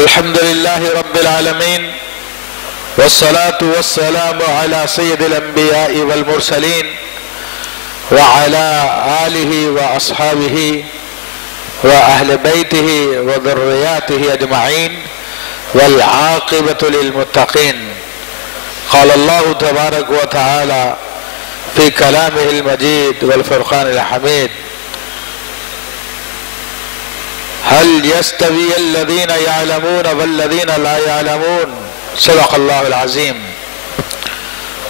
الحمدللہ رب العالمین والصلاة والسلام على سید الانبیاء والمرسلین وعلى آلہ واصحابہ واہل بیتہ وذریاتہ اجمعین والعاقبۃ للمتقین. قال اللہ تبارک وتعالی فی کلامہ المجید والفرقان الحمید: هل يستوي الذين يعلمون والذين لا يعلمون. صدق الله العظيم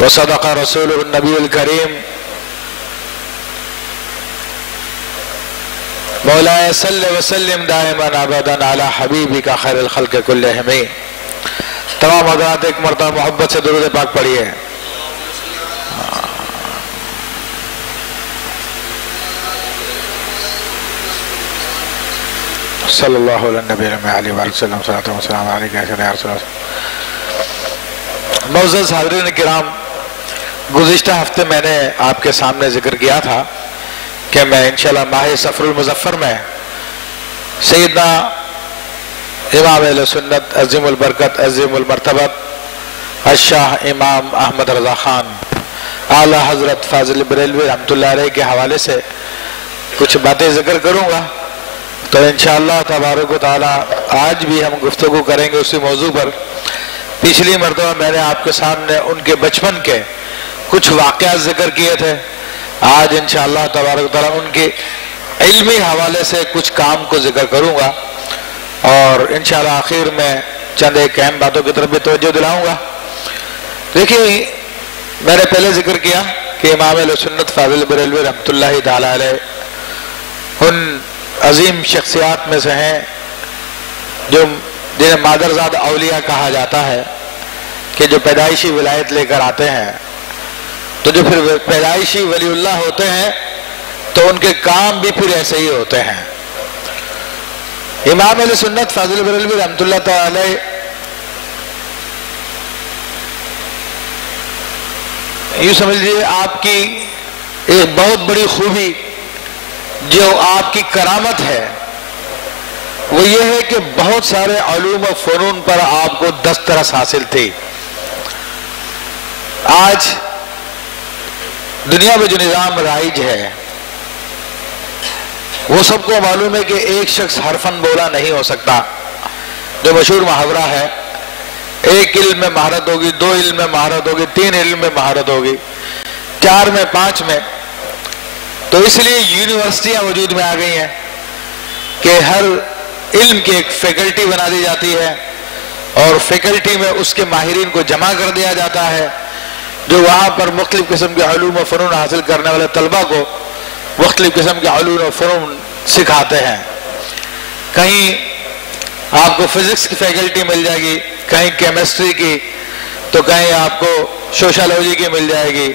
وصدق رسوله النبي الكريم. مولاي صل وسلم دائما ابدا على حبيبك خير الخلق كلهم. تمام حضرات ایک مرتبہ محبت سے درود پاک پڑھیے. صلی اللہ علیہ نبی علیہ وسلم صلی اللہ علیہ وسلم. معزز حاضرین کرام، گزشتہ ہفتے میں نے آپ کے سامنے ذکر کیا تھا کہ میں انشاءاللہ ماہ صفر المظفر میں سیدنا امام اہل سنت عظیم البرکت عظیم المرتبت الشاہ امام احمد رضا خان اعلیٰ حضرت فاضل بریلوی رحمۃ اللہ علیہ کے حوالے سے کچھ باتیں ذکر کروں گا. تو انشاءاللہ تبارک و تعالیٰ آج بھی ہم گفتگو کریں گے اسی موضوع پر. پچھلی مرتبہ میں نے آپ کے سامنے ان کے بچپن کے کچھ واقعات ذکر کیے تھے. آج انشاءاللہ تبارک و تعالیٰ ان کے علمی حوالے سے کچھ کام کو ذکر کروں گا اور انشاءاللہ آخر میں چند ایک اہم باتوں کی طرف بھی توجہ دلاؤں گا. دیکھیے، میں نے پہلے ذکر کیا کہ امام اہل سنت فاضل بریلوی رحمۃ اللہ تعالی علیہ ان عظیم شخصیات میں سے ہیں جو جنہیں مادرزاد اولیاء کہا جاتا ہے، کہ جو پیدائشی ولایت لے کر آتے ہیں تو جو پھر پیدائشی ولی اللہ ہوتے ہیں تو ان کے کام بھی پھر ایسے ہی ہوتے ہیں. امام اہل سنت فاضل بریلوی رحمۃ اللہ تعالی یوں سمجھیے آپ کی ایک بہت بڑی خوبی جو آپ کی کرامت ہے وہ یہ ہے کہ بہت سارے علوم و فنون پر آپ کو دسترس حاصل تھی. آج دنیا میں جو نظام رائج ہے وہ سب کو معلوم ہے کہ ایک شخص ہر فن بولا نہیں ہو سکتا. جو مشہور محاورہ ہے، ایک علم میں مہارت ہوگی، دو علم میں مہارت ہوگی، تین علم میں مہارت ہوگی، چار میں، پانچ میں. تو اس لیے یونیورسٹیاں وجود میں آ گئی ہیں کہ ہر علم کی ایک فیکلٹی بنا دی جاتی ہے اور فیکلٹی میں اس کے ماہرین کو جمع کر دیا جاتا ہے جو وہاں پر مختلف قسم کے علوم و فنون حاصل کرنے والے طلبہ کو مختلف قسم کے علوم و فنون سکھاتے ہیں. کہیں آپ کو فزکس کی فیکلٹی مل جائے گی، کہیں کیمسٹری کی، تو کہیں آپ کو سوشالوجی کی مل جائے گی،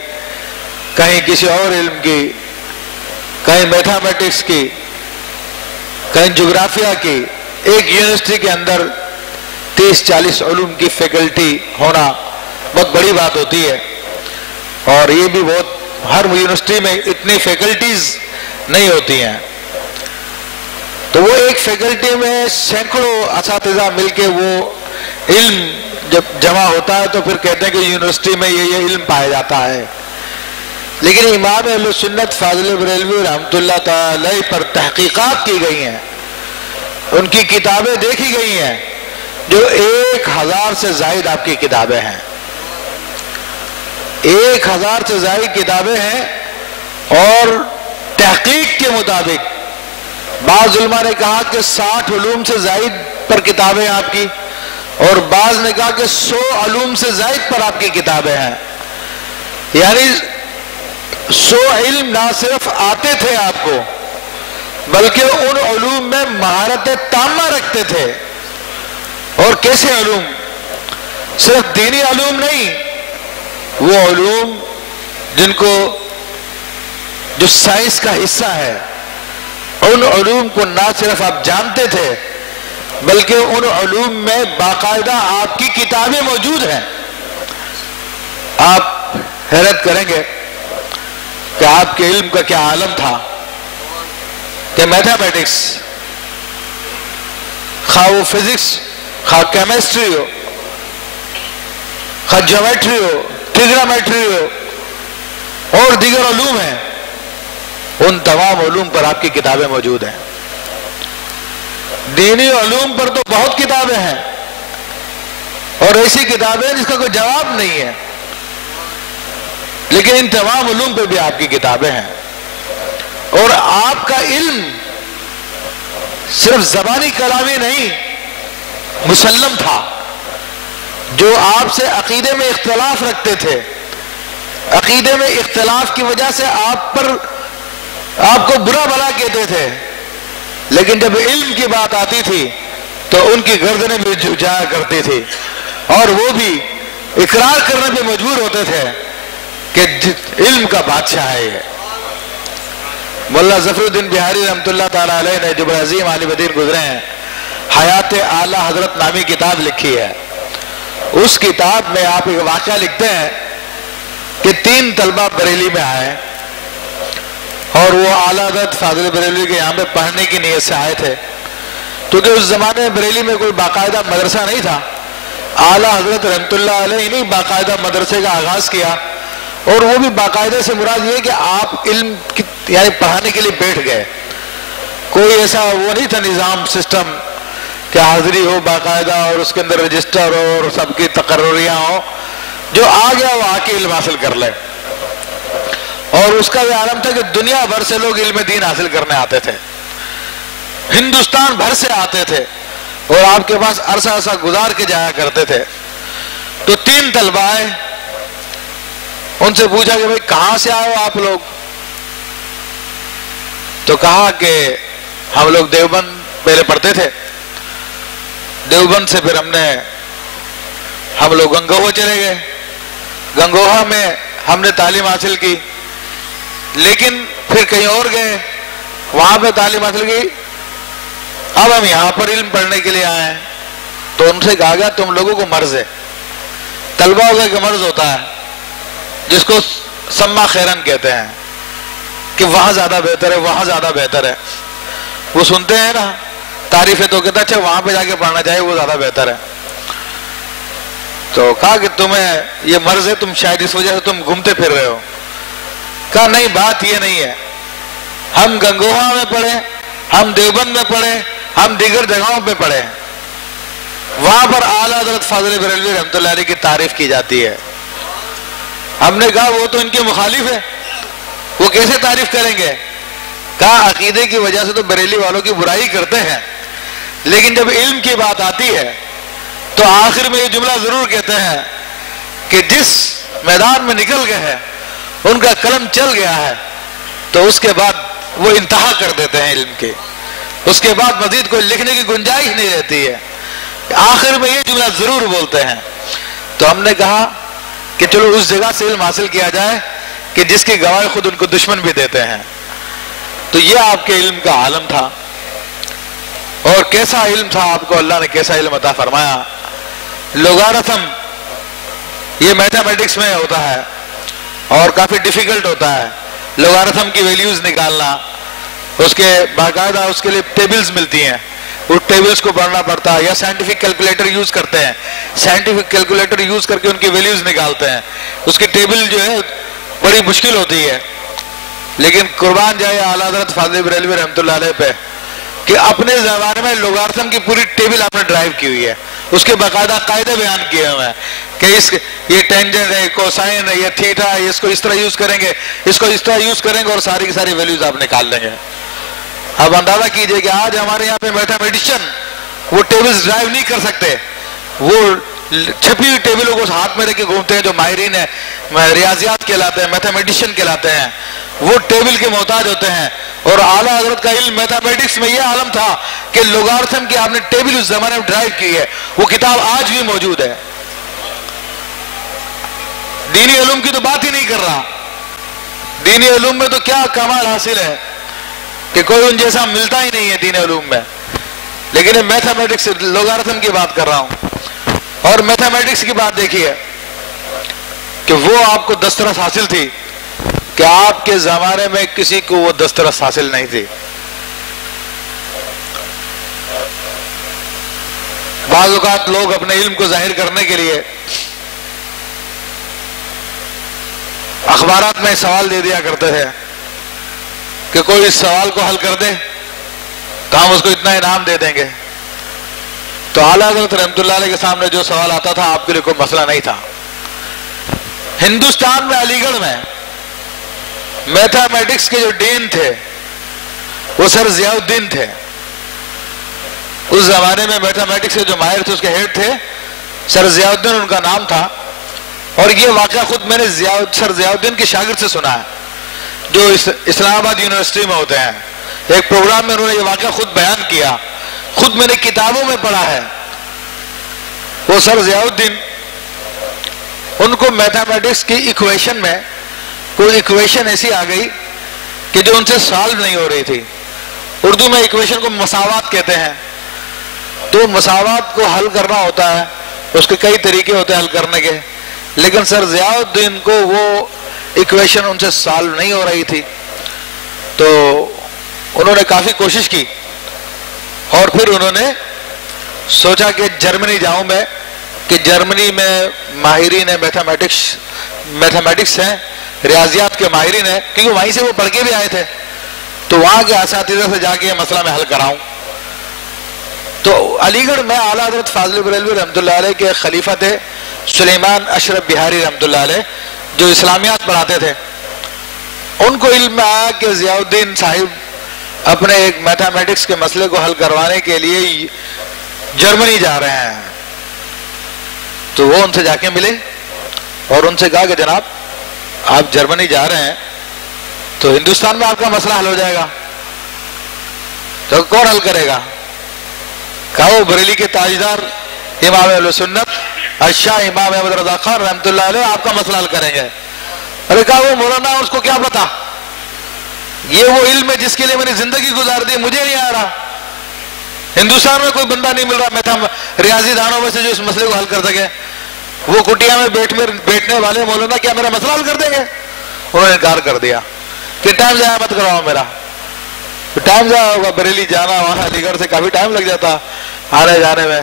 کہیں کسی اور علم کی، کہیں میتھامیٹکس کی، کہیں جغرافیہ کی. ایک یونیورسٹی کے اندر 30-40 علوم کی فیکلٹی ہونا بہت بڑی بات ہوتی ہے اور یہ بھی بہت ہر یونیورسٹی میں اتنی فیکلٹیز نہیں ہوتی ہیں. تو وہ ایک فیکلٹی میں سینکڑوں اساتذہ مل کے وہ علم جب جمع ہوتا ہے تو پھر کہتے ہیں کہ یونیورسٹی میں یہ علم پایا جاتا ہے. لیکن امام اہل سنت فاضل بریلوی رحمۃ اللہ تعالی پر تحقیقات کی گئی ہیں، ان کی کتابیں دیکھی گئی ہیں، جو 1000 سے زائد آپ کی کتابیں ہیں. 1000 سے زائد کتابیں ہیں اور تحقیق کے مطابق بعض علماء نے کہا کہ 60 علوم سے زائد پر کتابیں آپ کی، اور بعض نے کہا کہ 100 علوم سے زائد پر آپ کی کتابیں ہیں. یعنی 100 علم نہ صرف آتے تھے آپ کو بلکہ ان علوم میں مہارت تامہ رکھتے تھے. اور کیسے علوم؟ صرف دینی علوم نہیں، وہ علوم جن کو جو سائنس کا حصہ ہے، ان علوم کو نہ صرف آپ جانتے تھے بلکہ ان علوم میں باقاعدہ آپ کی کتابیں موجود ہیں. آپ حیرت کریں گے کہ آپ کے علم کا کیا عالم تھا کہ میتھامیٹکس، خواہ وہ فزکس خواہ کیمسٹری ہو، خواہ جیومیٹری ہو، ٹریگنومیٹری ہو اور دیگر علوم ہیں، ان تمام علوم پر آپ کی کتابیں موجود ہیں۔ دینی علوم پر تو بہت کتابیں ہیں، اور ایسی کتابیں جس کا کوئی جواب نہیں ہے، لیکن ان تمام علوم پہ بھی آپ کی کتابیں ہیں۔ اور آپ کا علم صرف زبانی کلامی نہیں، مسلم تھا۔ جو آپ سے عقیدے میں اختلاف رکھتے تھے، عقیدے میں اختلاف کی وجہ سے آپ کو برا بھلا کہتے تھے، لیکن جب علم کی بات آتی تھی تو ان کی گردنیں بھی جھکایا کرتی تھی، اور وہ بھی اقرار کرنے پہ مجبور ہوتے تھے کہ علم کا بادشاہ ہے یہ۔ مولانا ظفر الدین بہاری رحمۃ اللہ تعالیٰ علیہ نے جو بڑے عظیم عالم دین گزرے ہیں، حیات اعلیٰ حضرت نامی کتاب لکھی ہے۔ اس کتاب میں آپ ایک واقعہ لکھتے ہیں کہ 3 طلبہ بریلی میں آئے، اور وہ اعلیٰ حضرت فاضل بریلی کے یہاں پہ پڑھنے کی نیت سے آئے تھے، کیونکہ اس زمانے میں بریلی میں کوئی باقاعدہ مدرسہ نہیں تھا۔ اعلیٰ حضرت رحمۃ اللہ علیہ نے باقاعدہ مدرسے کا آغاز کیا، اور وہ بھی باقاعدہ سے مراد یہ کہ آپ علم یعنی پڑھانے کے لیے بیٹھ گئے۔ کوئی ایسا وہ نہیں تھا نظام، سسٹم کہ حاضری ہو باقاعدہ اور اس کے اندر رجسٹر ہو اور سب کی تقرریاں ہوں، جو آ گیا وہ آ کے علم حاصل کر لے۔ اور اس کا یہ عالم تھا کہ دنیا بھر سے لوگ علم دین حاصل کرنے آتے تھے، ہندوستان بھر سے آتے تھے، اور آپ کے پاس عرصہ گزار کے جایا کرتے تھے۔ تو 3 طلبہ آئے، ان سے پوچھا کہ بھئی کہاں سے آئے ہو آپ لوگ؟ تو کہا کہ ہم لوگ دیوبند پہلے پڑھتے تھے، دیوبند سے پھر ہم لوگ گنگوہ چلے گئے، گنگوہ میں ہم نے تعلیم حاصل کی، لیکن پھر کہیں اور گئے، وہاں پہ تعلیم حاصل کی، اب ہم یہاں پر علم پڑھنے کے لیے آئے ہیں۔ تو ان سے کہا گیا تم لوگوں کو مرض ہے، طلبہ کا ایک مرض ہوتا ہے جس کو سما خیرن کہتے ہیں، کہ وہاں زیادہ بہتر ہے، وہاں زیادہ بہتر ہے۔ وہ سنتے ہیں نا تعریفیں تو کہتا اچھا وہاں پہ جا کے پڑھنا چاہیے، وہ زیادہ بہتر ہے۔ تو کہا کہ تمہیں یہ مرض ہے، تم شاید اس وجہ سے تم گھومتے پھر رہے ہو۔ کہا نہیں، بات یہ نہیں ہے، ہم گنگوہا میں پڑھے، ہم دیوبند میں پڑھے، ہم دیگر جگہوں پہ پڑھے، وہاں پر اعلیٰ حضرت فاضل بریلوی رحمۃ اللہ علیہ کی تعریف کی جاتی ہے۔ ہم نے کہا وہ تو ان کے مخالف ہے، وہ کیسے تعریف کریں گے؟ کہا عقیدے کی وجہ سے تو بریلی والوں کی برائی کرتے ہیں، لیکن جب علم کی بات آتی ہے تو آخر میں یہ جملہ ضرور کہتے ہیں کہ جس میدان میں نکل گئے ہیں ان کا قلم چل گیا ہے، تو اس کے بعد وہ انتہا کر دیتے ہیں علم کے، اس کے بعد مزید کوئی لکھنے کی گنجائش نہیں رہتی ہے، آخر میں یہ جملہ ضرور بولتے ہیں۔ تو ہم نے کہا کہ چلو اس جگہ سے علم حاصل کیا جائے کہ جس کی گواہی خود ان کو دشمن بھی دیتے ہیں۔ تو یہ آپ کے علم کا عالم تھا، اور کیسا علم تھا، آپ کو اللہ نے کیسا علم عطا فرمایا۔ لوگارتھم یہ میتھمیٹکس میں ہوتا ہے اور کافی ڈیفیکلٹ ہوتا ہے، لوگارتھم کی ویلیوز نکالنا، اس کے باقاعدہ اس کے لیے ٹیبلز ملتی ہیں، اس ٹیبلز کو پڑھنا پڑتا ہے، یا سائنٹیفک کیلکولیٹر یوز کرتے ہیں، سائنٹیفک کیلکولیٹر یوز کر کے ان کی ویلیوز نکالتے ہیں، اس کی ٹیبل جو ہے بڑی مشکل ہوتی ہے۔ لیکن قربان جائے اعلیٰ حضرت فاضل بریلوی رحمۃ اللہ علیہ پہ کہ اپنے زمانے میں لوگارتھم کی پوری ٹیبل آپ نے ڈرائیو کی ہوئی ہے، اس کے باقاعدہ قاعدے بیان کیے ہوئے ہیں کہ یہ ٹینجنٹ ہے، کوسائن ہے، یہ تھیٹا ہے، اس کو اس طرح یوز کریں گے، اس کو اس طرح یوز کریں گے، اور ساری کی ساری ویلیوز آپ نکال لیں گے۔ اب اندازہ کیجئے کہ آج ہمارے یہاں پہ میتھمیٹیشین وہ ٹیبلز ڈرائیو نہیں کر سکتے، وہ چھپی ہوئی ٹیبلوں کو ہاتھ میں رکھ کے گھومتے ہیں، جو ماہرین ہیں، ریاضیات کہلاتے ہیں، میتھمیٹیشین کہلاتے ہیں، وہ ٹیبل کے محتاج ہوتے ہیں۔ اور اعلیٰ حضرت کا علم میتھمیٹکس میں یہ عالم تھا کہ لوگارتھم کی آپ نے ٹیبل اس زمانے میں ڈرائیو کی ہے، وہ کتاب آج بھی موجود ہے۔ دینی علوم کی تو بات ہی نہیں کر رہا، دینی علوم میں تو کیا کمال حاصل ہے کہ کوئی ان جیسا ملتا ہی نہیں ہے دین علوم میں، لیکن میتھمیٹکس لوگارتھم کی بات کر رہا ہوں۔ اور میتھمیٹکس کی بات دیکھیے کہ وہ آپ کو دسترس حاصل تھی کہ آپ کے زمانے میں کسی کو وہ دسترس حاصل نہیں تھی۔ بعض اوقات لوگ اپنے علم کو ظاہر کرنے کے لیے اخبارات میں سوال دے دیا کرتے ہیں کہ کوئی اس سوال کو حل کر دے تو ہم اس کو اتنا انعام دے دیں گے. تو اعلیٰ حضرت رحمۃ اللہ علیہ کے سامنے جو سوال آتا تھا آپ کے لیے کوئی مسئلہ نہیں تھا. ہندوستان میں علی گڑھ میں میتھمیٹکس کے جو ڈین تھے وہ سر ضیاء الدین تھے. اس زمانے میں میتھمیٹکس کے جو ماہر تھے اس کے ہیڈ تھے سر ضیاء الدین ان کا نام تھا. اور یہ واقعہ خود میں نے سر ضیاء الدین کے شاگرد سے سنا ہے جو اسلام آباد یونیورسٹی میں ہوتے ہیں. ایک پروگرام میں انہوں نے یہ واقعہ خود بیان کیا, خود میں نے کتابوں میں پڑھا ہے. وہ سر ضیاء الدین, ان کو میتھمیٹکس کی ایکویشن میں کوئی ایکویشن ایسی آ گئی کہ جو ان سے سالو نہیں ہو رہی تھی. اردو میں ایکویشن کو مساوات کہتے ہیں. تو مساوات کو حل کرنا ہوتا ہے, اس کے کئی طریقے ہوتے ہیں حل کرنے کے, لیکن سر ضیاء الدین کو وہ ایکویشن ان سے سالو نہیں ہو رہی تھی. تو انہوں نے کافی کوشش کی اور پھر انہوں نے سوچا کہ جرمنی جاؤں میں, کہ جرمنی میں ماہرین میتھمیٹکس ہیں, ریاضیات کے ماہرین ہیں, کیونکہ وہیں سے وہ پڑھ کے بھی آئے تھے. تو وہاں کے اساتذہ سے جا کے یہ مسئلہ میں حل کراؤں. تو علی گڑھ میں اعلیٰ حضرت فاضل بریلوی رحمۃ اللہ علیہ کے خلیفہ تھے سلیمان اشرف بہاری رحمۃ اللہ علیہ, جو اسلامیات پڑھاتے تھے. ان کو علم میں آیا کہ ضیاء الدین صاحب اپنے ایک میتھمیٹکس کے مسئلے کو حل کروانے کے لیے جرمنی جا رہے ہیں. تو وہ ان سے جا کے ملے اور ان سے کہا کہ جناب آپ جرمنی جا رہے ہیں تو ہندوستان میں آپ کا مسئلہ حل ہو جائے گا. تو کون حل کرے گا؟ کہا وہ بریلی کے تاجدار امام اہل سنت الشاہ امام احمد رضا خان رحمۃ اللہ علیہ آپ کا مسئلہ حل کریں گے. ارے کہا وہ مولانا اس کو کیا پتا, یہ وہ علم ہے جس کے لیے میں نے زندگی گزار دی, مجھے نہیں آ رہا. ہندوستان میں کوئی بندہ نہیں مل رہا ریاضی دانوں میں سے جو اس مسئلے کو حل کر سکے. وہ کٹیا میں بیٹھنے والے مولانا کیا میرا مسئلہ حل کر دیں گے؟ انہوں نے انکار کر دیا کہ ٹائم ضائع مت کرواؤ میرا. ٹائم ضائع ہوگا, بریلی جانا وہاں علی گڑھ سے کافی ٹائم لگ جاتا آنے جانے میں.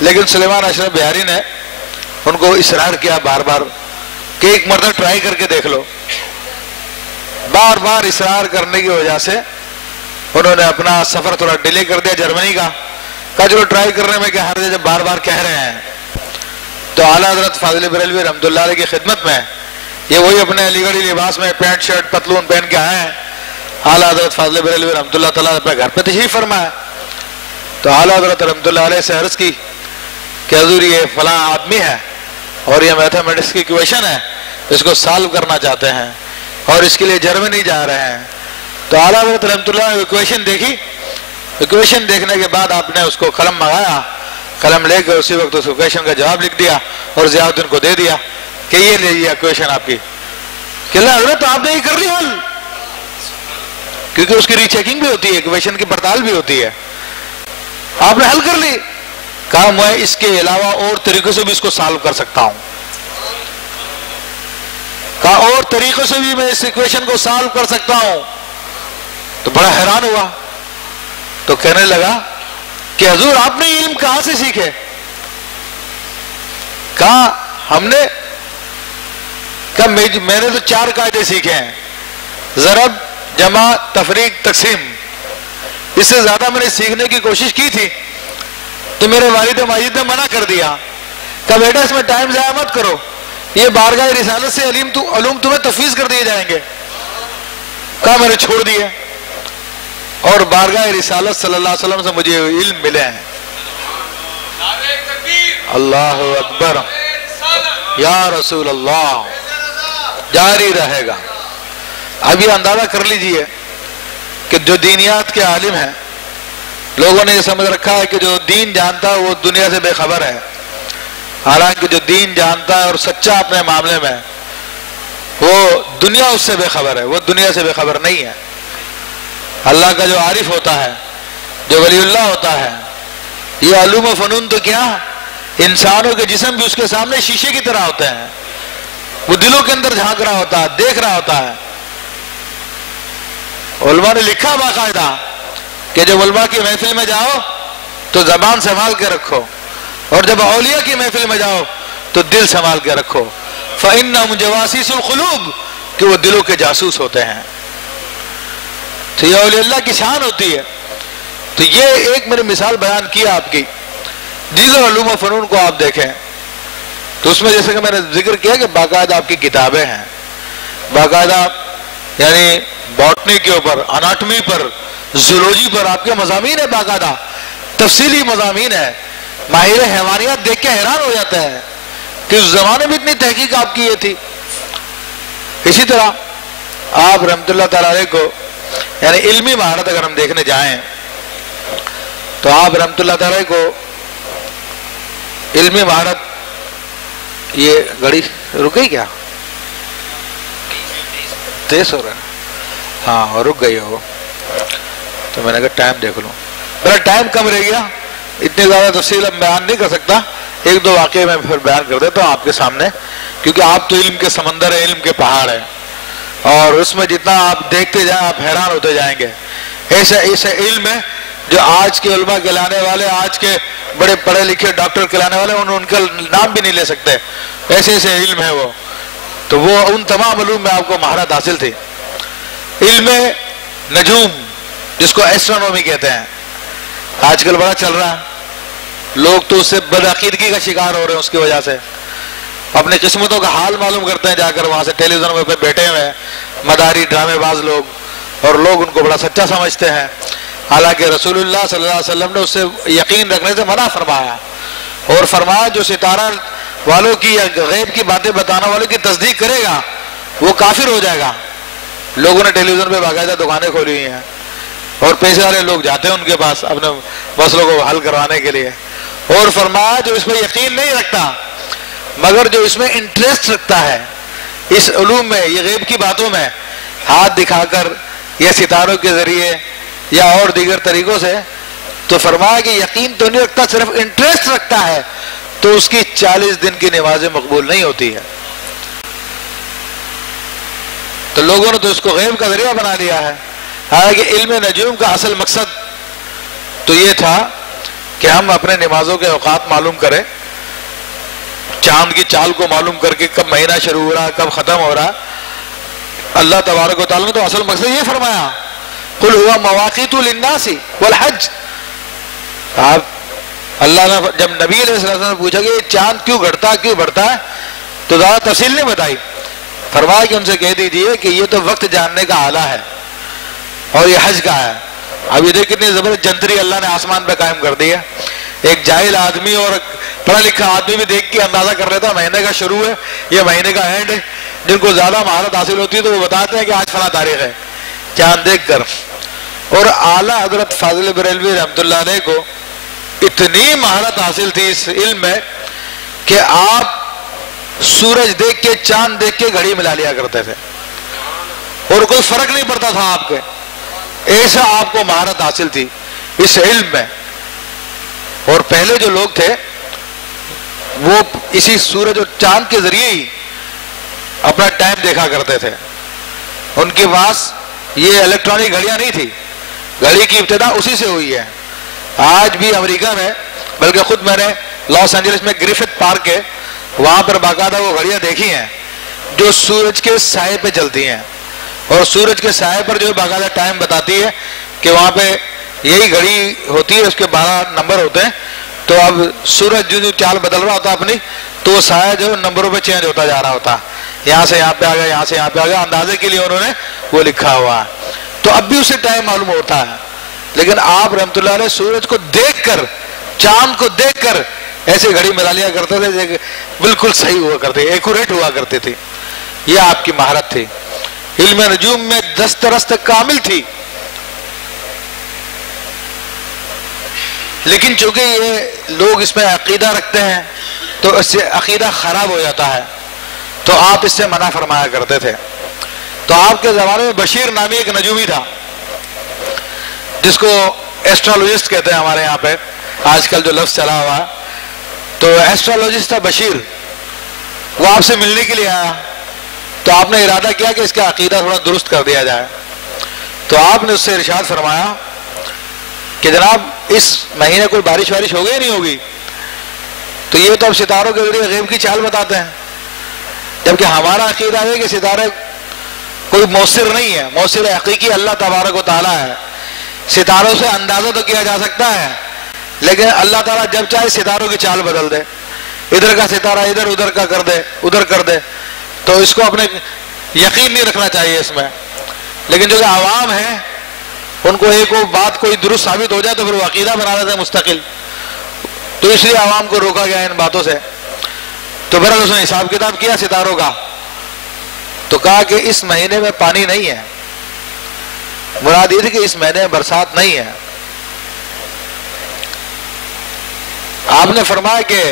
لیکن سلیمان اشرف بہاری نے ان کو اصرار کیا بار بار کہ ایک مرتبہ ٹرائی کر کے دیکھ لو. بار بار اصرار کرنے کی وجہ سے انہوں نے اپنا سفر تھوڑا ڈیلے کر دیا جرمنی کا. کہا چلو ٹرائی کرنے میں کیا حرج ہے جب بار بار کہہ رہے ہیں. تو اعلیٰ حضرت فاضل بریلوی رحمۃ اللہ علیہ کی خدمت میں یہ وہی اپنے علی گڑھی لباس میں پینٹ شرٹ پتلون پہن کے آئے ہیں. اعلیٰ حضرت فاضل بریلوی رحمۃ اللہ تعالیٰ اپنے گھر پہ تشریف فرمایا. تو اعلیٰ حضرت رحمۃ اللہ علیہ سے عرض کی کہ حضور یہ فلاں آدمی ہے اور یہ میتھمیٹکس کی ایکویشن ہے, اس کو سالو کرنا چاہتے ہیں اور اس کے لیے جرمنی جا رہے ہیں. تو اعلیٰ حضرت رحمۃ اللہ نے ایکویشن دیکھی. ایکویشن دیکھنے کے بعد آپ نے اس کو قلم منگایا, قلم لے کر اسی وقت اس ایکویشن کا جواب لکھ دیا اور ضیاء الدین کو دے دیا کہ یہ لیجیے ایکویشن آپ کی. کہ اللہ حضرت تو آپ نے یہ کر لی حل, کیونکہ اس کی ری چیکنگ بھی ہوتی ہے, ایکویشن کی پڑتال بھی ہوتی ہے. آپ نے حل کر لی. کہا میں اس کے علاوہ اور طریقوں سے بھی اس کو سالو کر سکتا ہوں. کہا اور طریقوں سے بھی میں اس ایکویشن کو سالو کر سکتا ہوں. تو بڑا حیران ہوا. تو کہنے لگا کہ حضور آپ نے علم کہاں سے سیکھے؟ کہا ہم نے, کہا میں نے تو 4 قاعدے سیکھے ہیں, ضرب جمع تفریق تقسیم. اس سے زیادہ میں نے سیکھنے کی کوشش کی تھی تو میرے والد ماجد نے منع کر دیا. کہا بیٹا اس میں ٹائم ضائع مت کرو, یہ بارگاہ رسالت سے علوم تمہیں تفویض کر دیے جائیں گے. کہا میں نے چھوڑ دیے اور بارگاہ رسالت صلی اللہ علیہ وسلم سے مجھے علم ملے ہیں. اللہ اکبر, یا رسول اللہ, جاری رہے گا. اب یہ اندازہ کر لیجئے کہ جو دینیات کے عالم ہیں, لوگوں نے یہ سمجھ رکھا ہے کہ جو دین جانتا ہے وہ دنیا سے بے خبر ہے. حالانکہ جو دین جانتا ہے اور سچا اپنے معاملے میں, وہ دنیا اس سے بے خبر ہے, وہ دنیا سے بے خبر نہیں ہے. اللہ کا جو عارف ہوتا ہے, جو ولی اللہ ہوتا ہے, یہ علوم و فنون تو کیا, انسانوں کے جسم بھی اس کے سامنے شیشے کی طرح ہوتے ہیں. وہ دلوں کے اندر جھانک رہا ہوتا ہے, دیکھ رہا ہوتا ہے. علماء نے لکھا باقاعدہ کہ جب علماء کی محفل میں جاؤ تو زبان سنبھال کے رکھو، اور جب اولیاء کی محفل میں جاؤ تو دل سنبھال کے رکھو، فَإِنَّهُمْ جَوَاسِيسُ الْقُلُوبِ، کہ وہ دلوں کے جاسوس ہوتے ہیں۔ تو یہ اولیاء اللہ کی شان ہوتی ہے۔ تو یہ ایک میں نے مثال بیان کیا آپ کی۔ دیگر علوم و فنون کو آپ دیکھیں تو اس میں جیسے کہ میں نے ذکر کیا کہ باقاعدہ آپ کی کتابیں ہیں، باقاعدہ یعنی باٹنی کے اوپر، اناٹمی پر، زولوجی پر آپ کے مضامین ہیں، باقاعدہ تفصیلی مضامین ہے۔ ماہر حیوانیات دیکھ کے حیران ہو جاتا ہے کہ اس زمانے میں اتنی تحقیق آپ کی یہ تھی۔ اسی طرح آپ رحمت اللہ تعالی علیہ کو یعنی علمی مہارت اگر ہم دیکھنے جائیں تو آپ رحمت اللہ تعالی کو علمی مہارت، یہ گھڑی رک گئی کیا؟ تیز ہو رہا ہے، ہاں رک گئی ہو، تو میں نے کہا ٹائم دیکھ لوں، میرا ٹائم کم رہ گیا، اتنی زیادہ تفصیل اب بیان نہیں کر سکتا، ایک دو واقعے میں پھر بیان کر دیتا ہوں آپ کے سامنے، کیونکہ آپ تو علم کے سمندر ہیں، علم کے پہاڑ ہیں، اور اس میں جتنا آپ دیکھتے جائیں آپ حیران ہوتے جائیں گے۔ ایسے علم ہے جو آج کے علماء کہلانے والے، آج کے بڑے پڑھے لکھے ڈاکٹر کہلانے والے ان کا نام بھی نہیں لے سکتے، ایسے ایسے علم ہے وہ۔ تو وہ ان تمام علوم میں آپ کو مہارت حاصل تھی۔ علم نجوم جس کو ایسٹرونومی کہتے ہیں، آج کل بڑا چل رہا ہے، لوگ تو اس سے بدعقیدگی کا شکار ہو رہے ہیں، اس کی وجہ سے اپنی قسمتوں کا حال معلوم کرتے ہیں جا کر وہاں سے ٹیلی ویژن پہ بیٹھے ہوئے ہیں مداری ڈرامے باز لوگ، اور لوگ ان کو بڑا سچا سمجھتے ہیں، حالانکہ رسول اللہ صلی اللہ علیہ وسلم نے اس سے یقین رکھنے سے منع فرمایا، اور فرمایا جو ستارہ والوں کی یا غیب کی باتیں بتانا والوں کی تصدیق کرے گا وہ کافر ہو جائے گا۔ لوگوں نے ٹیلی ویژن پہ باقاعدہ دکانیں کھولی ہوئی ہیں، اور پیسے والے لوگ جاتے ہیں ان کے پاس اپنے مسئلوں کو حل کروانے کے لیے، اور فرمایا جو اس پہ یقین نہیں رکھتا مگر جو اس میں انٹرسٹ رکھتا ہے، اس علوم میں، یہ غیب کی باتوں میں، ہاتھ دکھا کر یا ستاروں کے ذریعے یا اور دیگر طریقوں سے، تو فرمایا کہ یقین تو نہیں رکھتا، صرف انٹرسٹ رکھتا ہے، تو اس کی 40 دن کی نمازیں مقبول نہیں ہوتی ہے۔ تو لوگوں نے تو اس کو غیب کا ذریعہ بنا لیا ہے، حالانکہ علم نجوم کا اصل مقصد تو یہ تھا کہ ہم اپنے نمازوں کے اوقات معلوم کریں، چاند کی چال کو معلوم کر کے کب مہینہ شروع ہو رہا کب ختم ہو رہا۔ اللہ تبارک و تعالیٰ نے تو اصل مقصد یہ فرمایا، قل هو مواقیت للناس والحج۔ آپ اللہ نے جب نبی علیہ السلام نے پوچھا کہ یہ چاند کیوں گھٹتا کیوں بڑھتا ہے تو زیادہ تفصیل نہیں بتائی، فرمایا کہ ان سے کہہ دیجئے کہ یہ تو وقت جاننے کا آلہ ہے اور یہ حج کا ہے۔ اب یہ دیکھ کتنی زبردست جنتری اللہ نے آسمان پہ قائم کر دی ہے، ایک جاہل آدمی اور پڑھا لکھا آدمی بھی دیکھ کے اندازہ کر لیتا مہینے کا شروع ہے یہ مہینے کا اینڈ ہے۔ جن کو زیادہ مہارت حاصل ہوتی ہے تو وہ بتاتے ہیں کہ آج فلاں تاریخ ہے چاند دیکھ کر۔ اور اعلیٰ حضرت فاضل بریلوی رحمۃ اللہ علیہ کو اتنی مہارت حاصل تھی اس علم میں کہ آپ سورج دیکھ کے چاند دیکھ کے گھڑی ملا لیا کرتے تھے اور کوئی فرق نہیں پڑتا تھا آپ کے، ایسا آپ کو مہارت حاصل تھی اس علم میں۔ اور پہلے جو لوگ تھے وہ اسی سورج اور چاند کے ذریعے ہی اپنا ٹائم دیکھا کرتے تھے، ان کے پاس یہ الیکٹرانک گھڑیاں نہیں تھی، گھڑی کی ابتدا اسی سے ہوئی ہے۔ آج بھی امریکہ میں، بلکہ خود میں نے لاس اینجلس میں گریفتھ پارک ہے وہاں پر باقاعدہ وہ گھڑیاں دیکھی ہیں جو سورج کے سائے پہ چلتی ہیں، اور سورج کے سائے پر جو باقاعدہ ٹائم بتاتی ہے کہ وہاں پہ یہی گھڑی ہوتی ہے، اس کے 12 نمبر ہوتے ہیں، تو اب سورج جو چال بدل رہا ہوتا اپنی تو وہ سایہ جو نمبروں پہ چینج ہوتا جا رہا ہوتا، یہاں سے یہاں پہ آ گیا یہاں سے یہاں پہ آ گیا، اندازے کے لیے انہوں نے وہ لکھا ہوا ہے۔ تو اب بھی اسے ٹائم معلوم ہوتا ہے، لیکن آپ رحمت اللہ علیہ سورج کو دیکھ کر چاند کو دیکھ کر ایسے گھڑی ملا لیا کرتے تھے، بالکل صحیح ہوا کرتے، ایکوریٹ ہوا کرتے تھے۔ یہ آپ کی مہارت تھی، علم نجوم میں دسترست کامل تھی۔ لیکن چونکہ یہ لوگ اس میں عقیدہ رکھتے ہیں تو اس سے عقیدہ خراب ہو جاتا ہے، تو آپ اس سے منع فرمایا کرتے تھے۔ تو آپ کے زمانے میں بشیر نامی ایک نجومی تھا جس کو ایسٹرالوجسٹ کہتے ہیں ہمارے یہاں پہ، آج کل جو لفظ چلا ہوا ہے، تو ایسٹرالوجسٹ تھا بشیر۔ وہ آپ سے ملنے کے لیے آیا تو آپ نے ارادہ کیا کہ اس کا عقیدہ تھوڑا درست کر دیا جائے، تو آپ نے اس سے ارشاد فرمایا کہ جناب اس مہینے کوئی بارش وارش ہوگی یا نہیں ہوگی، تو یہ تو اب ستاروں کے ذریعے غیب کی چال بتاتے ہیں، جبکہ ہمارا عقیدہ ہے کہ ستارے کوئی مؤثر نہیں ہے، مؤثر حقیقی اللہ تبارک و تعالیٰ ہے۔ ستاروں سے اندازہ تو کیا جا سکتا ہے، لیکن اللہ تعالیٰ جب چاہے ستاروں کی چال بدل دے، ادھر کا ستارہ ادھر، ادھر کا کر دے، ادھر کر دے، تو اس کو اپنے یقین نہیں رکھنا چاہیے اس میں۔ لیکن جو کہ عوام ہیں ان کو ایک بات کوئی درست ثابت ہو جائے تو پھر وہ عقیدہ بنا لیتے ہیں مستقل، تو اس لیے عوام کو روکا گیا ان باتوں سے۔ تو بہرحال اس نے حساب کتاب کیا ستاروں کا، تو کہا کہ اس مہینے میں پانی نہیں ہے، مراد یہ تھی کہ اس مہینے میں برسات نہیں ہے۔ آپ نے فرمایا کہ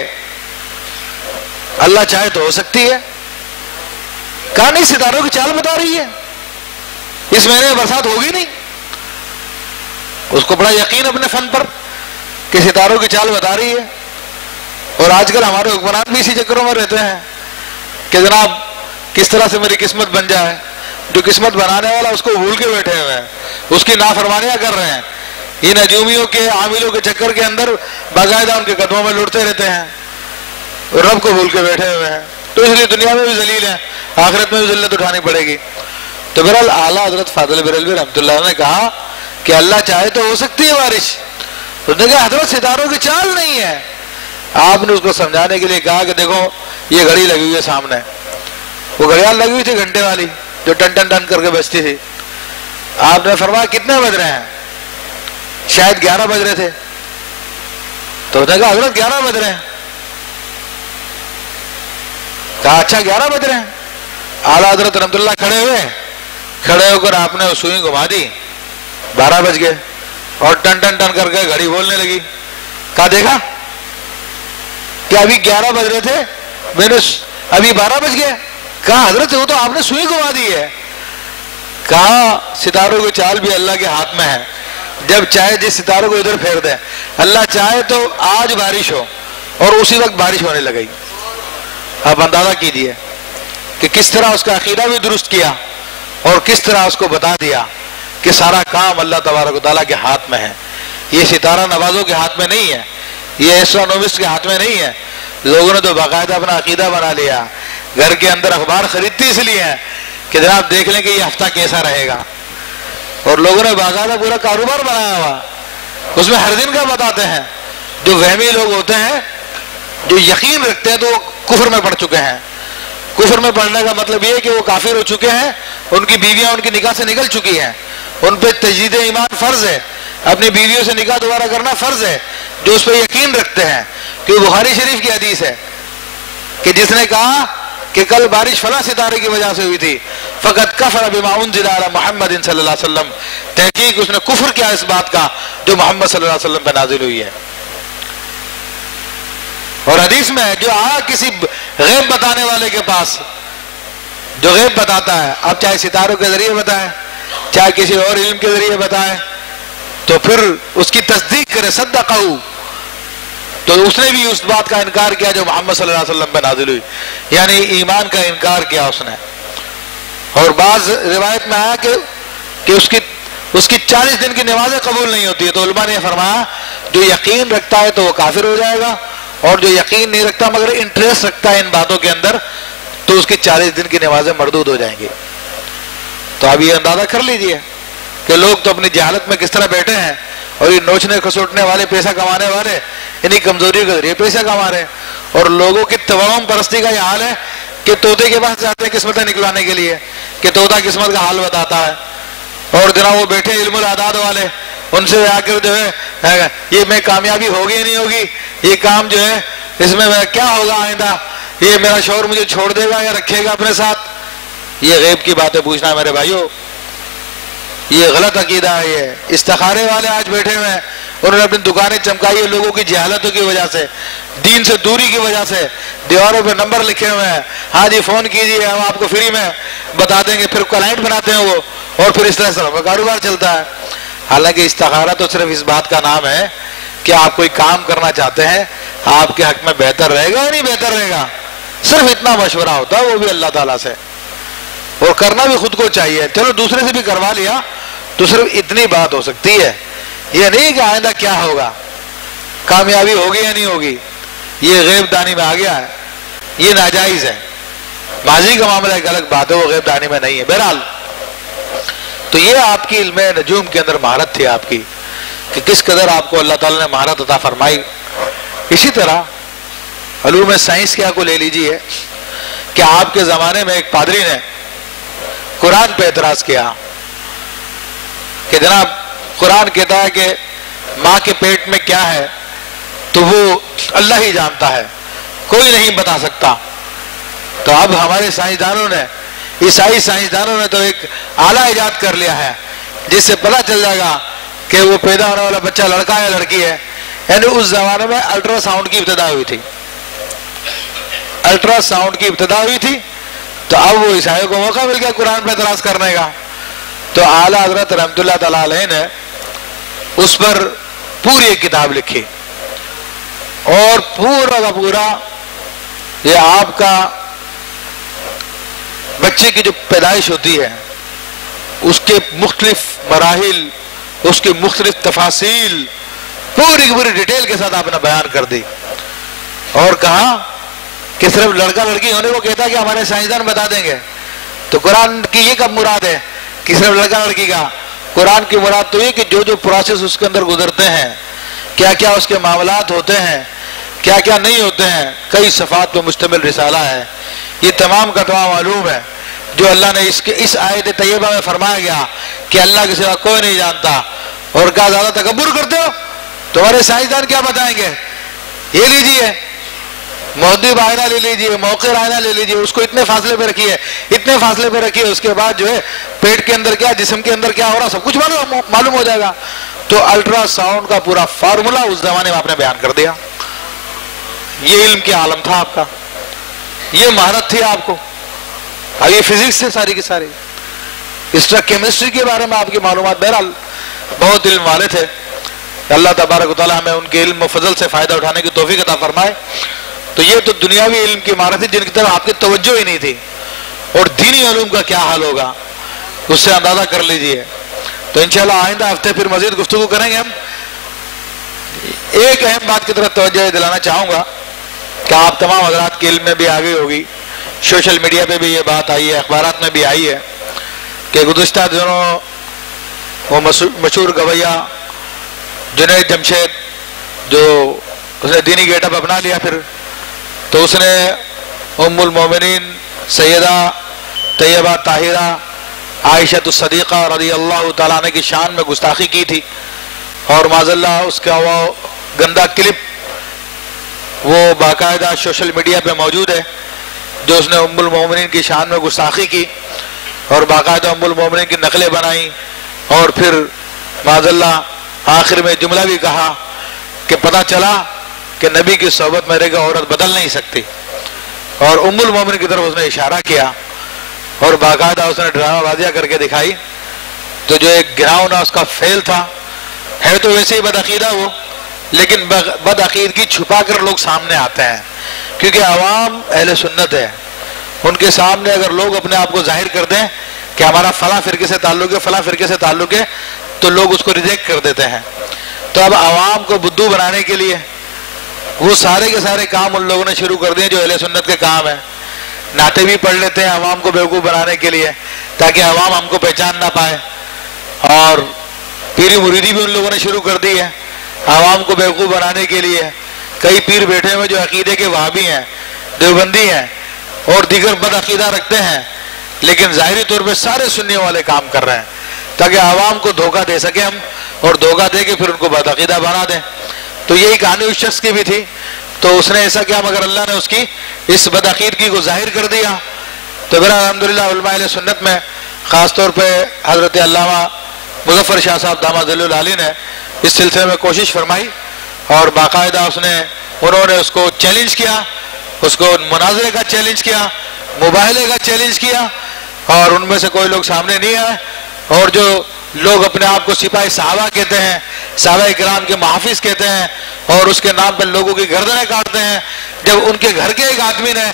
اللہ چاہے تو ہو سکتی ہے، کہا نہیں ستاروں کی چال بتا رہی ہے، اس مہینے میں برسات ہوگی نہیں۔ اس کو بڑا یقین اپنے فن پر کہ ستاروں کی چال بتا رہی ہے۔ اور آج کل ہمارے حکمران بھی اسی چکروں میں رہتے ہیں کہ جناب کس طرح سے میری قسمت بن جائے، جو قسمت بنانے والا اس کو بھول کے بیٹھے ہوئے ہیں، اس کی نافرمانیاں کر رہے ہیں، یہ نجومیوں کے عاملوں کے چکر کے اندر باقاعدہ ان کے قدموں میں لڑتے رہتے ہیں، رب کو بھول کے بیٹھے ہوئے ہیں، تو اس لیے دنیا میں بھی ذلیل ہیں، آخرت میں بھی ذلت اٹھانی پڑے گی۔ تو بہرحال اعلیٰ حضرت فاضل بریلوی رحمۃ اللہ علیہ نے کہا کہ اللہ چاہے تو ہو سکتی ہے بارش، اس نے کہا حضرت ستاروں کی چال نہیں ہے۔ آپ نے اس کو سمجھانے کے لیے کہا کہ دیکھو یہ گھڑی لگی ہوئی ہے سامنے، وہ گھڑیال لگی ہوئی تھی گھنٹے والی جو ٹن ٹن ٹن کر کے بجتی تھی۔ آپ نے فرمایا کتنے بج رہے ہیں؟ شاید 11 بج رہے تھے۔ تو اس نے کہا حضرت 11 بج رہے ہیں۔ کہا اچھا 11 بج رہے ہیں۔ اعلیٰ حضرت رحمۃ اللہ کھڑے ہو کر آپ نے سوئی گھما دی، 12 بج گئے، اور ٹن ٹن ٹن کر کے گھڑی بولنے لگی۔ کہا دیکھا کہ ابھی 11 بج رہے تھے، میں نے ابھی 12 بج گئے۔ کہا حضرت وہ تو آپ نے سوئی گھما دی ہے۔ کہا ستاروں کی چال بھی اللہ کے ہاتھ میں ہے، جب چاہے جس ستاروں کو ادھر پھیر دے، اللہ چاہے تو آج بارش ہو اور اسی وقت بارش ہونے لگے گی۔ آپ اندازہ کیجیے کہ کس طرح اس کا عقیدہ بھی درست کیا اور کس طرح اس کو بتا دیا کہ سارا کام اللہ تبارک و تعالیٰ کے ہاتھ میں ہے، یہ ستارہ نوازوں کے ہاتھ میں نہیں ہے، یہ ایسٹرونومسٹ کے ہاتھ میں نہیں ہے۔ لوگوں نے تو باقاعدہ اپنا عقیدہ بنا لیا، گھر کے اندر اخبار خریدتی اس لیے ہے کہ جناب دیکھ لیں کہ یہ ہفتہ کیسا رہے گا، اور لوگوں نے باقاعدہ پورا کاروبار بنایا ہوا، اس میں ہر دن کا بتاتے ہیں۔ جو وہمی لوگ ہوتے ہیں، جو یقین رکھتے ہیں، تو وہ کفر میں پڑ چکے ہیں۔ کفر میں پڑنے کا مطلب یہ ہے کہ وہ کافر ہو چکے ہیں، ان کی بیویاں ان کی نکاح سے نکل چکی ہیں، ان پہ تجدید ایمان فرض ہے، اپنی بیویوں سے نکاح دوبارہ کرنا فرض ہے، جو اس پہ یقین رکھتے ہیں۔ کہ بخاری شریف کی حدیث ہے کہ جس نے کہا کہ کل بارش فلاں ستارے کی وجہ سے ہوئی تھی، فقط کفر بما انزل علی محمد صلی اللہ علیہ وسلم، تحقیق اس نے کفر کیا اس بات کا جو محمد صلی اللہ علیہ وسلم پہ نازل ہوئی ہے۔ اور حدیث میں جو کسی غیب بتانے والے کے پاس، جو غیب بتاتا ہے، اب چاہے ستاروں کے ذریعے بتائے چاہے کسی اور علم کے ذریعے بتائے، تو پھر اس کی تصدیق کرے، صدقہ، تو اس نے بھی اس بات کا انکار کیا جو محمد صلی اللہ علیہ وسلم پہ نازل ہوئی، یعنی ایمان کا انکار کیا اس نے۔ اور بعض روایت میں آیا کہ اس کی 40 دن کی نمازیں قبول نہیں ہوتی ہے، تو علماء نے فرمایا جو یقین رکھتا ہے تو وہ کافر ہو جائے گا، اور جو یقین نہیں رکھتا مگر انٹرسٹ رکھتا ہے ان باتوں کے اندر، تو اس کی 40 دن کی نمازیں مردود ہو جائیں گی۔ تو اب یہ اندازہ کر لیجئے کہ لوگ تو اپنی جہالت میں کس طرح بیٹھے ہیں، اور یہ نوچنے کھسوٹنے والے، پیسہ کمانے والے انہی کمزوری کے ذریعے پیسہ کما رہے ہیں، اور لوگوں کی توہم پرستی کا یہ حال ہے کہ طوطے کے پاس جاتے ہیں قسمتیں نکلانے کے لیے کہ طوطا قسمت کا حال بتاتا ہے، اور جناب وہ بیٹھے علم الاعداد والے، ان سے آ کر جو ہے یہ میں کامیابی ہوگی یا نہیں ہوگی، یہ کام جو ہے اس میں کیا ہوگا آئندہ، یہ میرا شوہر مجھے چھوڑ دے گا یا رکھے گا اپنے ساتھ۔ یہ غیب کی باتیں پوچھنا ہے میرے بھائیوں، یہ غلط عقیدہ ہے۔ یہ استخارے والے آج بیٹھے ہوئے ہیں، انہوں نے اپنی دکانیں چمکائی ہے لوگوں کی جہالتوں کی وجہ سے، دین سے دوری کی وجہ سے، دیواروں پہ نمبر لکھے ہوئے ہیں، ہاں جی فون کیجیے ہم آپ کو فری میں بتا دیں گے، پھر کلائنٹ بناتے ہیں وہ، اور پھر اس طرح سے کاروبار چلتا ہے۔ حالانکہ استخارہ تو صرف اس بات کا نام ہے کہ آپ کوئی کام کرنا چاہتے ہیں، آپ کے حق میں بہتر رہے گا یا نہیں بہتر رہے گا، صرف اتنا مشورہ ہوتا ہے، وہ بھی اللہ تعالیٰ سے، اور کرنا بھی خود کو چاہیے۔ چلو دوسرے سے بھی کروا لیا تو صرف اتنی بات ہو سکتی ہے یہ نہیں کہ آئندہ کیا ہوگا، کامیابی ہوگی یا نہیں ہوگی، یہ غیب دانی میں آ گیا ہے، یہ ناجائز ہے۔ ماضی کا معاملہ ایک الگ بات ہے، وہ غیب دانی میں نہیں ہے۔ بہرحال تو یہ آپ کی علم نجوم کے اندر مہارت تھی آپ کی، کہ کس قدر آپ کو اللہ تعالیٰ نے مہارت عطا فرمائی۔ اسی طرح علوم سائنس کیا کو لے لیجیے کہ آپ کے زمانے میں ایک پادری نے قرآن پہ اعتراض کیا کہ جناب قرآن کہتا ہے کہ ماں کے پیٹ میں کیا ہے تو وہ اللہ ہی جانتا ہے، کوئی نہیں بتا سکتا۔ تو اب ہمارے سائنسدانوں نے، عیسائی سائنسدانوں نے تو ایک آلہ ایجاد کر لیا ہے جس سے پتہ چل جائے گا کہ وہ پیدا ہونے والا بچہ لڑکا ہے یا لڑکی ہے۔ یعنی اس زمانے میں الٹرا ساؤنڈ کی ابتدا ہوئی تھی، الٹرا ساؤنڈ کی ابتدا ہوئی تھی، تو اب وہ عیسائیوں کو موقع مل گیا قرآن پہ اعتراض کرنے کا۔ تو اعلیٰ حضرت رحمۃ اللہ تعالیٰ علیہ نے اس پر پوری ایک کتاب لکھی، اور پورا کا پورا یہ آپ کا بچے کی جو پیدائش ہوتی ہے اس کے مختلف مراحل، اس کی مختلف تفاصیل پوری کی پوری ڈیٹیل کے ساتھ آپ نے بیان کر دی، اور کہا کہ صرف لڑکا لڑکی ہونے کو کہتا ہے کہ ہمارے سائنسدان بتا دیں گے، تو قرآن کی یہ کب مراد ہے کہ صرف لڑکا لڑکی کا؟ قرآن کی مراد تو یہ کہ جو جو پروسیس اس کے اندر گزرتے ہیں، کیا کیا اس کے معاملات ہوتے ہیں، کیا کیا نہیں ہوتے ہیں، کئی صفحات پہ مشتمل رسالہ ہے، یہ تمام کا تمام معلوم ہے۔ جو اللہ نے اس آیت طیبہ میں فرمایا گیا کہ اللہ کے سوا کوئی نہیں جانتا، اور کہا زیادہ تکبر کرتے ہو، تمہارے سائنسدان کیا بتائیں گے؟ یہ لیجیے مہذب آئینہ لے لیجیے، موقر آئینہ لے لیجیے، اس کو اتنے فاصلے پہ رکھیے، اتنے فاصلے پہ رکھیے، اس کے بعد جو ہے پیٹ کے اندر کیا، جسم کے اندر کیا ہو رہا، سب کچھ معلوم ہو جائے گا۔ تو الٹرا ساؤنڈ کا پورا فارمولا اس زمانے میں آپ نے بیان کر دیا۔ یہ علم کے عالم تھا آپ کا، یہ مہارت تھی آپ کو۔ اب یہ فزکس سے ساری کی ساری، اسٹرا کیمسٹری کے بارے میں آپ کی معلومات، بہرحال بہت علم والے تھے۔ اللہ تبارک و تعالیٰ ہمیں ان کے علم و فضل سے فائدہ اٹھانے کی توفیق عطا فرمائے۔ تو یہ تو دنیاوی علم کی مہارت ہے جن کی طرف آپ کی توجہ ہی نہیں تھی، اور دینی علوم کا کیا حال ہوگا اس سے اندازہ کر لیجئے۔ تو انشاءاللہ آئندہ ہفتے پھر مزید گفتگو کریں گے ہم۔ ایک اہم بات کی طرف توجہ دلانا چاہوں گا کہ آپ تمام حضرات کے علم میں بھی آگے ہوگی، سوشل میڈیا پہ بھی یہ بات آئی ہے، اخبارات میں بھی آئی ہے کہ گزشتہ دنوں وہ مشہور گویا جنید جمشید، جو اس نے دینی گیٹ اپ اپنا لیا پھر، تو اس نے ام المومنین سیدہ طیبہ طاہرہ عائشہ الصدیقہ رضی اللہ تعالیٰ عنہ کی شان میں گستاخی کی تھی، اور معاذ اللہ اس کا وہ گندا کلپ وہ باقاعدہ سوشل میڈیا پہ موجود ہے، جو اس نے ام المومنین کی شان میں گستاخی کی، اور باقاعدہ ام المومنین کی نقلیں بنائیں، اور پھر معاذ اللہ آخر میں جملہ بھی کہا کہ پتہ چلا کہ نبی کی صحبت میں رہ کے عورت بدل نہیں سکتی، اور ام المومنین کی طرف اس نے اشارہ کیا، اور باقاعدہ اس نے ڈرامہ بازیاں کر کے دکھائی۔ تو جو ایک گراؤنڈ اس کا فیل تھا، ہے تو ویسے ہی بدعقیدہ وہ، لیکن بدعقیدگی چھپا کر لوگ سامنے آتے ہیں، کیونکہ عوام اہل سنت ہے، ان کے سامنے اگر لوگ اپنے آپ کو ظاہر کر دیں کہ ہمارا فلاں فرقے سے تعلق ہے، فلاں فرقے سے تعلق ہے، تو لوگ اس کو ریجیکٹ کر دیتے ہیں۔ تو اب عوام کو بدھو بنانے کے لیے وہ سارے کے سارے کام ان لوگوں نے شروع کر دیے جو اہل سنت کے کام ہیں۔ نعتیں بھی پڑھ لیتے ہیں عوام کو بیوقوف بنانے کے لیے تاکہ عوام ہم کو پہچان نہ پائے، اور پیری مریدی بھی ان لوگوں نے شروع کر دی ہے عوام کو بیوقوف بنانے کے لیے۔ کئی پیر بیٹھے ہوئے جو عقیدے کے وہابی ہیں، دیوبندی ہیں، اور دیگر بد عقیدہ رکھتے ہیں، لیکن ظاہری طور پہ سارے سنیوں والے کام کر رہے ہیں تاکہ عوام کو دھوکہ دے سکیں ہم، اور دھوکہ دے کے پھر ان کو بد عقیدہ بنا دیں۔ تو یہی کہانی اس شخص کی بھی تھی، تو اس نے ایسا کیا مگر اللہ نے اس کی اس بدعقیدگی کو ظاہر کر دیا۔ تو پھر الحمدللہ علماء اہل سنت میں خاص طور پہ حضرت علامہ مظفر شاہ صاحب داماد ذل العالی نے اس سلسلے میں کوشش فرمائی، اور باقاعدہ انہوں نے اس کو چیلنج کیا، اس کو مناظرے کا چیلنج کیا، مباہلے کا چیلنج کیا، اور ان میں سے کوئی لوگ سامنے نہیں آئے، اور جو لوگ اپنے آپ کو سپاہی صحابہ کہتے ہیں، صحابہ کرام کے محافظ کہتے ہیں، اور اس کے نام پر لوگوں کی گردنیں کاٹتے ہیں، جب ان کے گھر کے ایک آدمی نے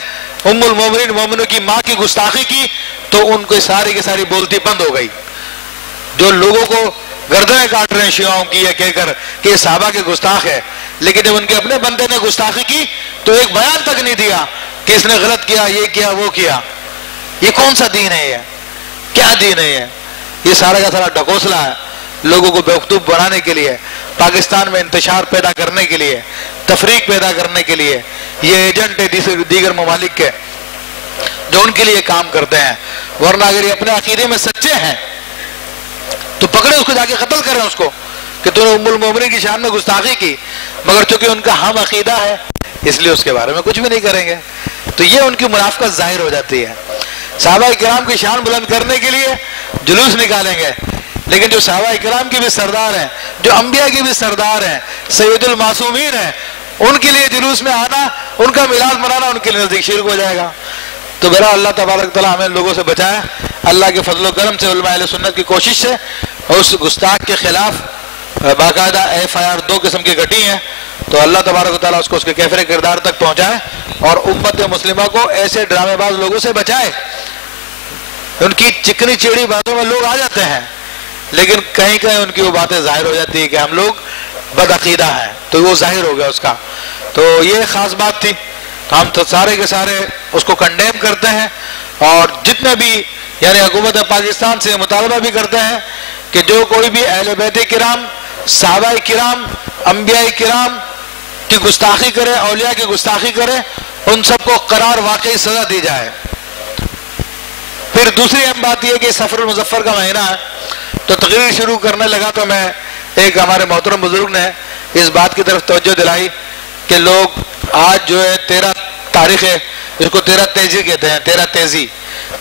ام المومنین مومنوں کی ماں کی گستاخی کی تو ان کو ساری کی ساری بولتی بند ہو گئی۔ جو لوگوں کو گردنیں کاٹ رہے ہیں شیعوں کی یہ کہہ کر کہ یہ صحابہ کے گستاخ ہے، لیکن جب ان کے اپنے بندے نے گستاخی کی تو ایک بیان تک نہیں دیا کہ اس نے غلط کیا، یہ کیا، وہ کیا۔ یہ کون سا دین ہے؟ یہ کیا دین ہے؟ یہ سارا کا سارا ڈھکوسلہ ہے، لوگوں کو بیوقوف بنانے کے لیے، پاکستان میں انتشار پیدا کرنے کے لیے، تفریق پیدا کرنے کے لیے۔ یہ ایجنٹ ہے دیگر ممالک کے جو ان کے لیے کام کرتے ہیں، ورنہ اگر یہ اپنے عقیدے میں سچے ہیں تو پکڑے اس کو، جا کے قتل کریں اس کو کہ تو نے ام المومنین کی شان میں گستاخی کی، مگر چونکہ ان کا ہم عقیدہ ہے اس لیے اس کے بارے میں کچھ بھی نہیں کریں گے۔ تو یہ ان کی منافقت ظاہر ہو جاتی ہے۔ صحابہ کرام کی شان بلند کرنے کے لیے جلوس نکالیں گے، لیکن جو صحابہ کرام کی بھی سردار ہیں، جو انبیاء کی بھی سردار ہیں، سید المعصومین ہیں، ان کے لیے جلوس میں آنا، ان کا میلاد منانا ان کے لیے نزدیک شرک ہو جائے گا۔ تو بہرحال اللہ تبارک تعالیٰ ہمیں لوگوں سے بچائے، اللہ کے فضل و کرم سے علماء اہل سنت کی کوشش سے اس گستاخ کے خلاف باقاعدہ FIR 2 قسم کی گٹی ہیں، تو اللہ تبارک تعالیٰ اس کو اس کے کیفر کردار تک پہنچائے اور امت مسلمہ کو ایسے ڈرامے باز لوگوں سے بچائے۔ ان کی چکنی چیڑی باتوں میں لوگ آ جاتے ہیں، لیکن کہیں کہیں ان کی وہ باتیں ظاہر ہو جاتی ہے کہ ہم لوگ بد عقیدہ ہیں، تو وہ ظاہر ہو گیا اس کا۔ تو یہ خاص بات تھی، تو ہم تو سارے کے سارے اس کو کنڈیم کرتے ہیں، اور جتنے بھی یعنی حکومت پاکستان سے مطالبہ بھی کرتے ہیں کہ جو کوئی بھی اہل بیت کرام، صحابہ کرام، انبیاء کرام کی گستاخی کرے، اولیاء کی گستاخی کرے، ان سب کو قرار واقعی سزا دی جائے۔ پھر دوسری اہم بات یہ کہ سفر المظفر کا مہینہ ہے، تو تقریر شروع کرنے لگا تو میں ایک ہمارے محترم بزرگ نے اس بات کی طرف توجہ دلائی کہ لوگ آج جو ہے 13 تاریخ ہے، اس کو 13 تیزی کہتے ہیں، 13 تیزی،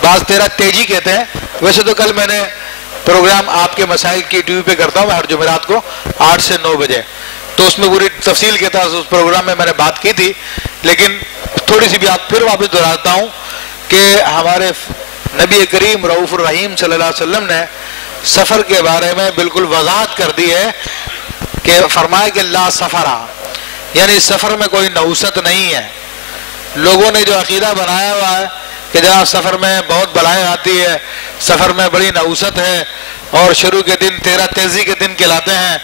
بعض 13 تیجی کہتے ہیں۔ ویسے تو کل میں نے پروگرام آپ کے مسائل کی ٹی وی پہ کرتا ہوں ہر جمعرات کو 8 سے 9 بجے، تو اس میں پوری تفصیل کے ساتھ اس پروگرام میں نے بات کی تھی، لیکن تھوڑی سی بھی آپ پھر واپس دہراتا ہوں کہ ہمارے نبی کریم رؤوف الرحیم صلی اللہ علیہ وسلم نے سفر کے بارے میں بالکل وضاحت کر دی ہے کہ فرمایا کہ لا سفرہ، یعنی سفر میں کوئی نحوست نہیں ہے۔ لوگوں نے جو عقیدہ بنایا ہوا ہے کہ جناب سفر میں بہت بلائیں آتی ہے، سفر میں بڑی نحوست ہے، اور شروع کے دن 13 تیزی کے دن کہلاتے ہیں،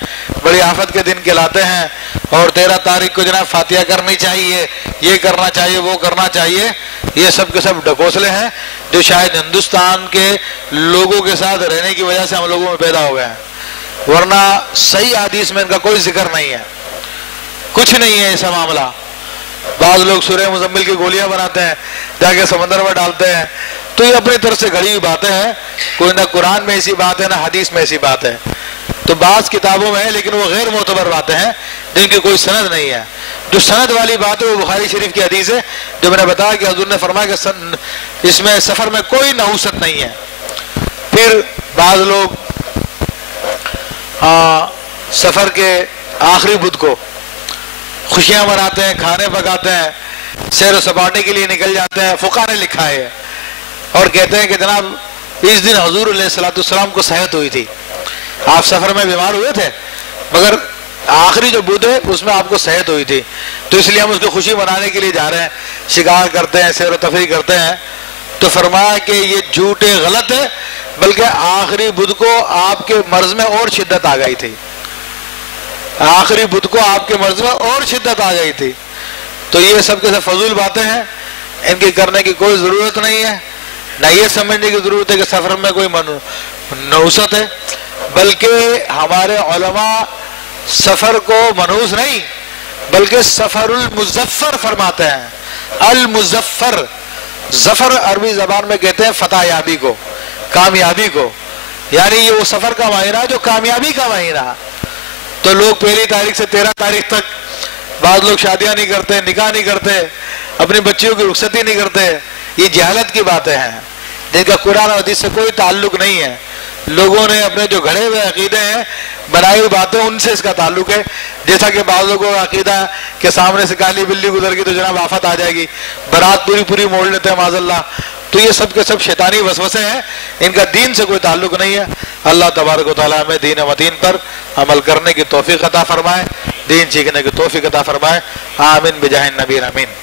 بڑی آفت کے دن کہلاتے ہیں، اور 13 تاریخ کو جناب فاتحہ کرنی چاہیے، یہ کرنا چاہیے، وہ کرنا چاہیے، یہ سب کے سب ڈھکوسلے ہیں جو شاید ہندوستان کے لوگوں کے ساتھ رہنے کی وجہ سے ہم لوگوں میں پیدا ہو گئے ہیں، ورنہ صحیح حدیث میں ان کا کوئی ذکر نہیں ہے، کچھ نہیں ہے ایسا معاملہ۔ بعض لوگ سورہ مزمل کی گولیاں بناتے ہیں، جا کے سمندر میں ڈالتے ہیں، تو یہ اپنی طرف سے گھڑی ہوئی باتیں ہیں، کوئی نہ قرآن میں ایسی بات ہے نہ حدیث میں ایسی بات ہے، تو بعض کتابوں میں ہے لیکن وہ غیر معتبر باتیں ہیں جن کی کوئی سند نہیں ہے۔ جو سند والی بات ہے وہ بخاری شریف کی حدیث ہے، جو میں نے بتایا کہ حضور نے فرمایا کہ اس میں سفر میں کوئی نحوست نہیں ہے۔ پھر بعض لوگ سفر کے آخری بدھ کو خوشیاں مناتے ہیں، کھانے پکاتے ہیں، سیر و سپاٹے کے لیے نکل جاتے ہیں، فقہ نے لکھا ہے، اور کہتے ہیں کہ جناب اس دن حضور علیہ السلام کو صحت ہوئی تھی، آپ سفر میں بیمار ہوئے تھے مگر آخری جو بدھ ہے اس میں آپ کو صحت ہوئی تھی، تو اس لیے ہم اس کی خوشی منانے کے لیے جا رہے ہیں، شکار کرتے ہیں، سیر و تفریح کرتے ہیں۔ تو فرمایا کہ یہ جھوٹ غلط ہے، بلکہ آخری بدھ کو آپ کے مرض میں اور شدت آ گئی تھی، آخری بدھ کو آپ کے مرض میں اور شدت آ گئی تھی۔ تو یہ سب کے سب فضول باتیں ہیں، ان کی کرنے کی کوئی ضرورت نہیں ہے، نہ یہ سمجھنے کی ضرورت ہے کہ سفر میں کوئی نحوست ہے، بلکہ ہمارے علماء سفر کو منحوس نہیں بلکہ سفر المظفر فرماتے ہیں۔ المظفر، ظفر عربی زبان میں کہتے ہیں فتح یابی کو، کامیابی کو، یعنی یہ وہ سفر کا مہینہ جو کامیابی کا مہینہ۔ تو لوگ 1 تاریخ سے 13 تاریخ تک، بعض لوگ شادیاں نہیں کرتے، نکاح نہیں کرتے، اپنی بچیوں کی رخصتی نہیں کرتے، یہ جہالت کی باتیں ہیں جن کا قرآن و حدیث سے کوئی تعلق نہیں ہے۔ لوگوں نے اپنے جو گھڑے ہوئے عقیدے ہیں، بنائی ہوئی باتیں، ان سے اس کا تعلق ہے۔ جیسا کہ بعض لوگوں کا عقیدہ ہے کہ سامنے سے کالی بلی گزر گئی تو جناب آفت آ جائے گی، برات پوری موڑ لیتے ہیں معاذ اللہ، تو یہ سب کے سب شیطانی وسوسے ہیں، ان کا دین سے کوئی تعلق نہیں ہے۔ اللہ تبارک و تعالیٰ ہمیں دین متین پر عمل کرنے کی توفیق عطا فرمائے، دین سیکھنے کی توفیق عطا فرمائے، آمین بجاہ النبی آمین۔